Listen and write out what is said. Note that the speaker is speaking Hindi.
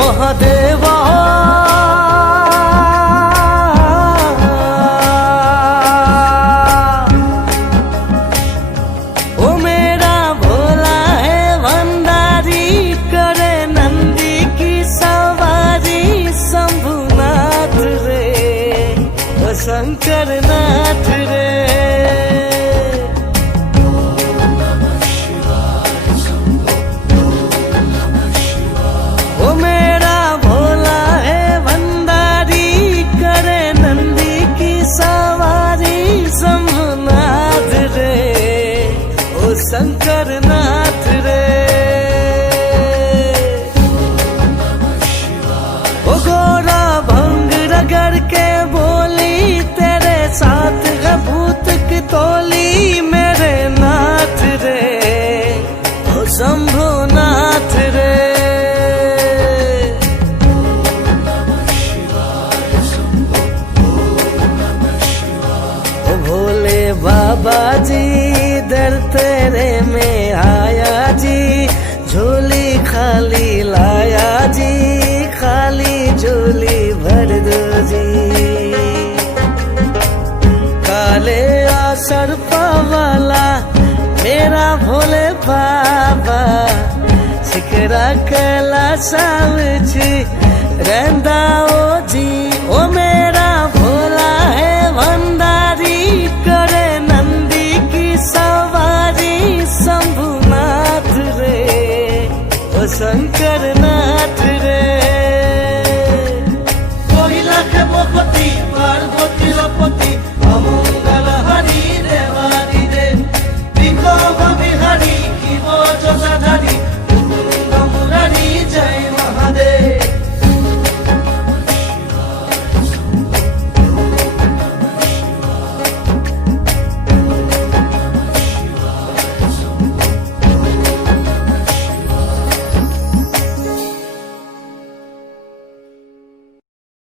महादेवा ओ मेरा भोला है भंडारी, करे नंदी की सवारी शंभुनाथ रे, ओ शंकर नाथ रे। ओ मेरा भोला है भंडारी, करे नंदी की सवारी शंभुनाथ रे, ओ शंकर नाथ रे। ओ गोरा भंग रगड़ के बोली, तेरे साथ है भूत की टोली, मेरे नाथ रे, ओ शंभुनाथ रे। भोले बाबा जी दर तेरे में आया जी, झोली खाली लाया जी, खाली झोली भर दो जी। काले आसर पावाला मेरा भोले बाबा, सिकरा कैलाश विच रहिंदा ओ